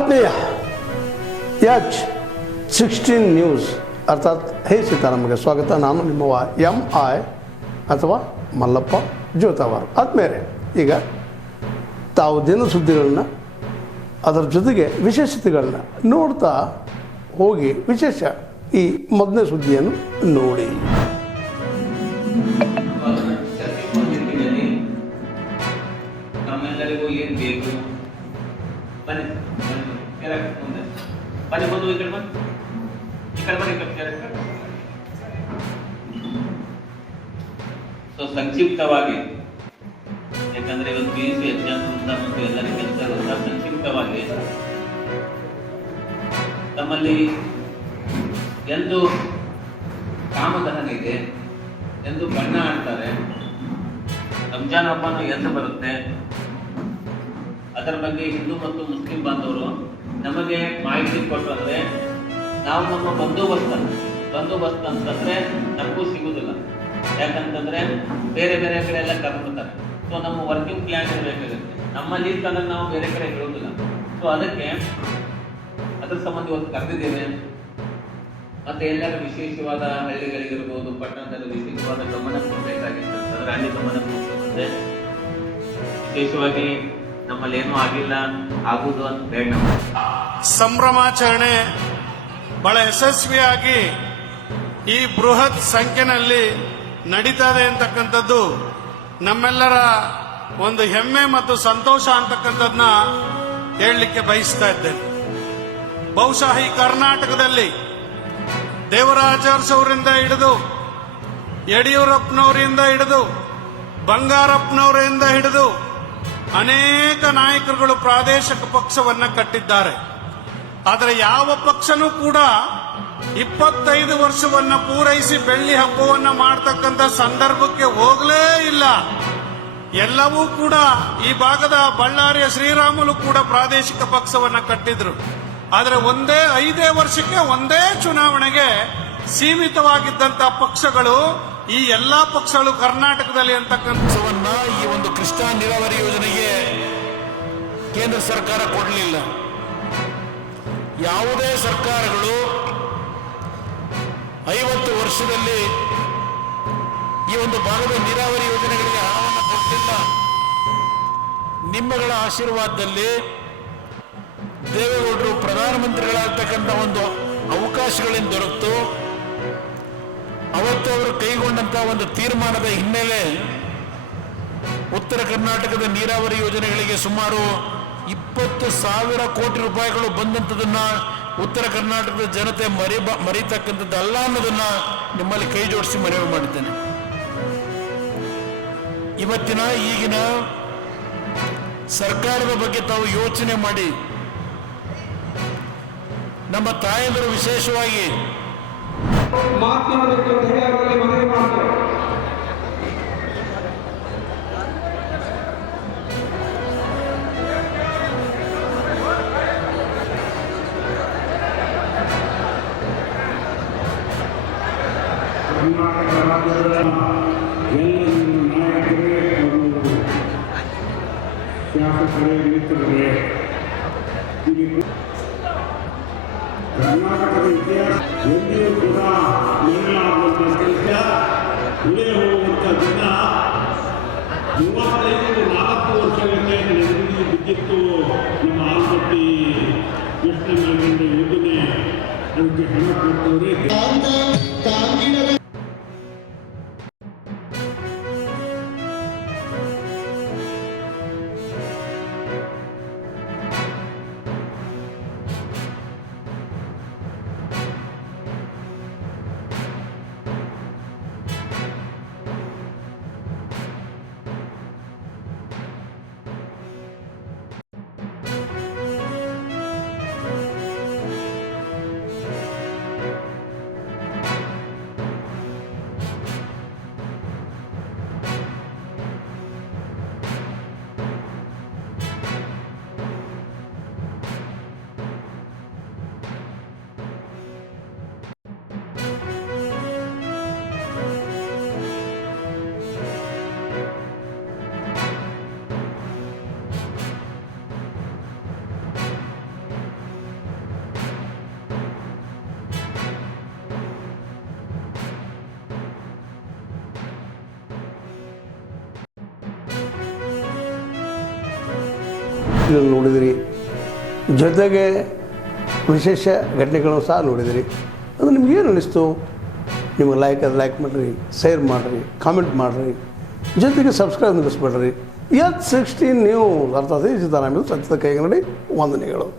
ಆತ್ಮೀಯ H16 news ಅರ್ಥಾತ್ ಹೇ ಸೀತಾರಾಮಗೆ ಸ್ವಾಗತ. ನಾನು ನಿಮ್ಮವ MI ಅಥವಾ ಮಲ್ಲಪ್ಪ ಜೋತಾವಾರ್. ಆದ್ಮೇಲೆ ಈಗ ತಾವು ದಿನ ಸುದ್ದಿಗಳನ್ನ ಅದರ ಜೊತೆಗೆ ವಿಶೇಷತೆಗಳನ್ನ ನೋಡ್ತಾ ಹೋಗಿ ವಿಶೇಷ ಈ ಮೊದಲನೇ ಸುದ್ದಿಯನ್ನು ನೋಡಿ. ನಮ್ಮೆಲ್ಲರಿಗೂ ಏನು ಬೇಕು ಬನ್ನಿ ಬನ್ನಿ ಬಂದು ಈ ಕಡೆ ಬನ್ನಿ ಸೊ ಸಂಕ್ಷಿಪ್ತವಾಗಿ, ಯಾಕಂದ್ರೆ ಇವತ್ತು PUC ಎಕ್ಸಾಮ್ ಮತ್ತು ಎಲ್ಲರಿಗೂ ಕೆಲಸ ಇರುತ್ತಾ, ಸಂಕ್ಷಿಪ್ತವಾಗಿ ತಮ್ಮಲ್ಲಿ ಎಂದು ಕಾಮದಹನ ಇದೆ, ಎಂದು ಬಣ್ಣ ಆಡ್ತಾರೆ, ರಂಜಾನ್ ಹಬ್ಬನೂ ಎಂದು ಬರುತ್ತೆ, ಅದರ ಬಗ್ಗೆ ಹಿಂದೂ ಮತ್ತು ಮುಸ್ಲಿಂ ಬಾಂಧವರು ನಮಗೆ ಮಾಹಿತಿ ಕೊಟ್ಟು ಅಂದ್ರೆ ನಾವು ನಮ್ಮ ಬಂದೋಬಸ್ತ್ ಅಂತಂದ್ರೆ ನಮಗೂ ಸಿಗುದಿಲ್ಲ. ಯಾಕಂತಂದ್ರೆ ಬೇರೆ ಬೇರೆ ಕಡೆ ಎಲ್ಲ ಕರ್ಬಿಡ್ತಾರೆ. ಸೊ ನಮ್ಮ ವರ್ಕಿಂಗ್ ಪ್ಲಾನ್ ಇರಬೇಕಾಗುತ್ತೆ. ನಮ್ಮಲ್ಲಿ ಇರ್ತಂದ್ರೆ ನಾವು ಬೇರೆ ಕಡೆ ಹೇಳುವುದಿಲ್ಲ. ಸೊ ಅದಕ್ಕೆ ಅದ್ರ ಸಂಬಂಧ ಇವತ್ತು ಕರೆದಿದ್ದೇವೆ. ಮತ್ತೆ ಎಲ್ಲರೂ ವಿಶೇಷವಾದ ಹಳ್ಳಿಗಳಿಗಿರ್ಬೋದು, ಪಟ್ಟಣದಲ್ಲಿ ವಿಶೇಷವಾದ ಗಮನ ಕೊಡಬೇಕಾಗಿರ್ತದೆ. ಅಲ್ಲಿ ಗಮನ ಕೊಡುತ್ತೆ. ವಿಶೇಷವಾಗಿ ನಮ್ಮಲ್ಲಿ ಏನೂ ಆಗಿಲ್ಲ, ಆಗುವುದು ಅಂತ ಬೇಡ. ಸಂಭ್ರಮಾಚರಣೆ ಬಹಳ ಯಶಸ್ವಿಯಾಗಿ ಈ ಬೃಹತ್ ಸಂಖ್ಯೆಯಲ್ಲಿ ನಡೀತದೆ ಅಂತಕ್ಕಂಥದ್ದು ನಮ್ಮೆಲ್ಲರ ಒಂದು ಹೆಮ್ಮೆ ಮತ್ತು ಸಂತೋಷ ಅಂತಕ್ಕಂಥದ್ದನ್ನ ಹೇಳಲಿಕ್ಕೆ ಬಯಸ್ತಾ ಇದ್ದೇನೆ. ಬಹುಶಃ ಈ ಕರ್ನಾಟಕದಲ್ಲಿ ದೇವರಾಜ ಅವರಿಂದ ಹಿಡಿದು, ಯಡಿಯೂರಪ್ಪನವರಿಂದ ಹಿಡಿದು, ಬಂಗಾರಪ್ಪನವರಿಂದ ಹಿಡಿದು ಅನೇಕ ನಾಯಕರುಗಳು ಪ್ರಾದೇಶಿಕ ಪಕ್ಷವನ್ನ ಕಟ್ಟಿದ್ದಾರೆ. ಆದರೆ ಯಾವ ಪಕ್ಷನೂ ಕೂಡ 25 ವರ್ಷವನ್ನ ಪೂರೈಸಿ ಬೆಳ್ಳಿ ಹಬ್ಬವನ್ನ ಮಾಡತಕ್ಕಂಥ ಸಂದರ್ಭಕ್ಕೆ ಹೋಗಲೇ ಇಲ್ಲ. ಎಲ್ಲವೂ ಕೂಡ ಈ ಭಾಗದ ಬಳ್ಳಾರಿಯ ಶ್ರೀರಾಮುಲು ಕೂಡ ಪ್ರಾದೇಶಿಕ ಪಕ್ಷವನ್ನ ಕಟ್ಟಿದ್ರು. ಆದರೆ 5 ವರ್ಷಕ್ಕೆ ಒಂದೇ ಚುನಾವಣೆಗೆ ಸೀಮಿತವಾಗಿದ್ದಂತ ಪಕ್ಷಗಳು, ಈ ಎಲ್ಲಾ ಪಕ್ಷಗಳು ಕರ್ನಾಟಕದಲ್ಲಿ ಅಂತಕ್ಕಂಥ ಈ ಒಂದು ಕೃಷ್ಣಾ ನೀರಾವರಿ ಯೋಜನೆಗೆ ಕೇಂದ್ರ ಸರ್ಕಾರ ಕೊಡಲಿಲ್ಲ. ಯಾವುದೇ ಸರ್ಕಾರಗಳು 50 ವರ್ಷದಲ್ಲಿ ಈ ಒಂದು ಭಾಗದ ನೀರಾವರಿ ಯೋಜನೆಗಳಿಗೆ ಹಣವನ್ನು ಕೊಟ್ಟಿಲ್ಲ. ನಿಮ್ಮಗಳ ಆಶೀರ್ವಾದದಲ್ಲಿ ದೇವೇಗೌಡರು ಪ್ರಧಾನಮಂತ್ರಿಗಳಾಗ್ತಕ್ಕಂಥ ಒಂದು ಅವಕಾಶಗಳಿಂದ ದೊರೆತು ಅವತ್ತು ಅವರು ಕೈಗೊಂಡಂತಹ ಒಂದು ತೀರ್ಮಾನದ ಹಿನ್ನೆಲೆ ಉತ್ತರ ಕರ್ನಾಟಕದ ನೀರಾವರಿ ಯೋಜನೆಗಳಿಗೆ ಸುಮಾರು 20,000 ಕೋಟಿ ರೂಪಾಯಿಗಳು ಬಂದಂಥದನ್ನ ಉತ್ತರ ಕರ್ನಾಟಕದ ಜನತೆ ಮರಿತಕ್ಕಂಥದ್ದಲ್ಲ ಅನ್ನೋದನ್ನ ನಿಮ್ಮಲ್ಲಿ ಕೈ ಜೋಡಿಸಿ ಮನವಿ ಮಾಡಿದ್ದೇನೆ. ಇವತ್ತಿನ ಈಗಿನ ಸರ್ಕಾರದ ಬಗ್ಗೆ ತಾವು ಯೋಚನೆ ಮಾಡಿ, ನಮ್ಮ ತಾಯಂದರು ವಿಶೇಷವಾಗಿ ಮಾತನಾಡಬೇಕು ಅಂತ ಹೇಳಿ ಅವರಲ್ಲಿ ಮನವಿ ಮಾಡ್ತಾರೆ. ಕರ್ನಾಟಕ ರಾಜ್ಯದ ಎಲ್ಲ ನಾಯಕರೇ ಹಾಗೂ ಶಾಸಕರೇ, ಮಿತ್ರರೇ, ಕರ್ನಾಟಕದ ಇತಿಹಾಸ ಎಂದಿಯೂ ಕೂಡ ನೀಡಲಾಗುವಂಥ ಕೆಲಸ ಉಳಿಯ ಹೋಗುವಂಥ ದಿನ 35-4 ವರ್ಷಗಳಿಂದ ನೆರವಿಗೆ ಬಿದ್ದಿತ್ತು. ನಮ್ಮ ಆಲ್ಮಟ್ಟಿ ಕೃಷ್ಣ ಮೇಲ್ಗಂಡೆ ಯೋಜನೆ, ಅದಕ್ಕೆ ಹಣ ಕೊಟ್ಟವರೇ ಸುದ್ದಿಗಳನ್ನು ನೋಡಿದಿರಿ, ಜೊತೆಗೆ ವಿಶೇಷ ಘಟನೆಗಳನ್ನು ಸಹ ನೋಡಿದಿರಿ. ಅದು ನಿಮ್ಗೇನು ಅನ್ನಿಸ್ತು? ನಿಮಗೆ ಲೈಕ್ ಮಾಡಿರಿ, ಶೇರ್ ಮಾಡಿರಿ, ಕಾಮೆಂಟ್ ಮಾಡಿರಿ, ಜೊತೆಗೆ ಸಬ್ಸ್ಕ್ರೈಬ್ ನಿಲ್ಲಿಸ್ಬೇಡ್ರಿ. H16 ನ್ಯೂಸ್ ಅರ್ಥಾತ್ ಸಿದ್ದರಾಮಯ್ಯ ಸತ್ಯದ ಕೈಗನ್ನಡಿ ವಂದನೆಗಳು.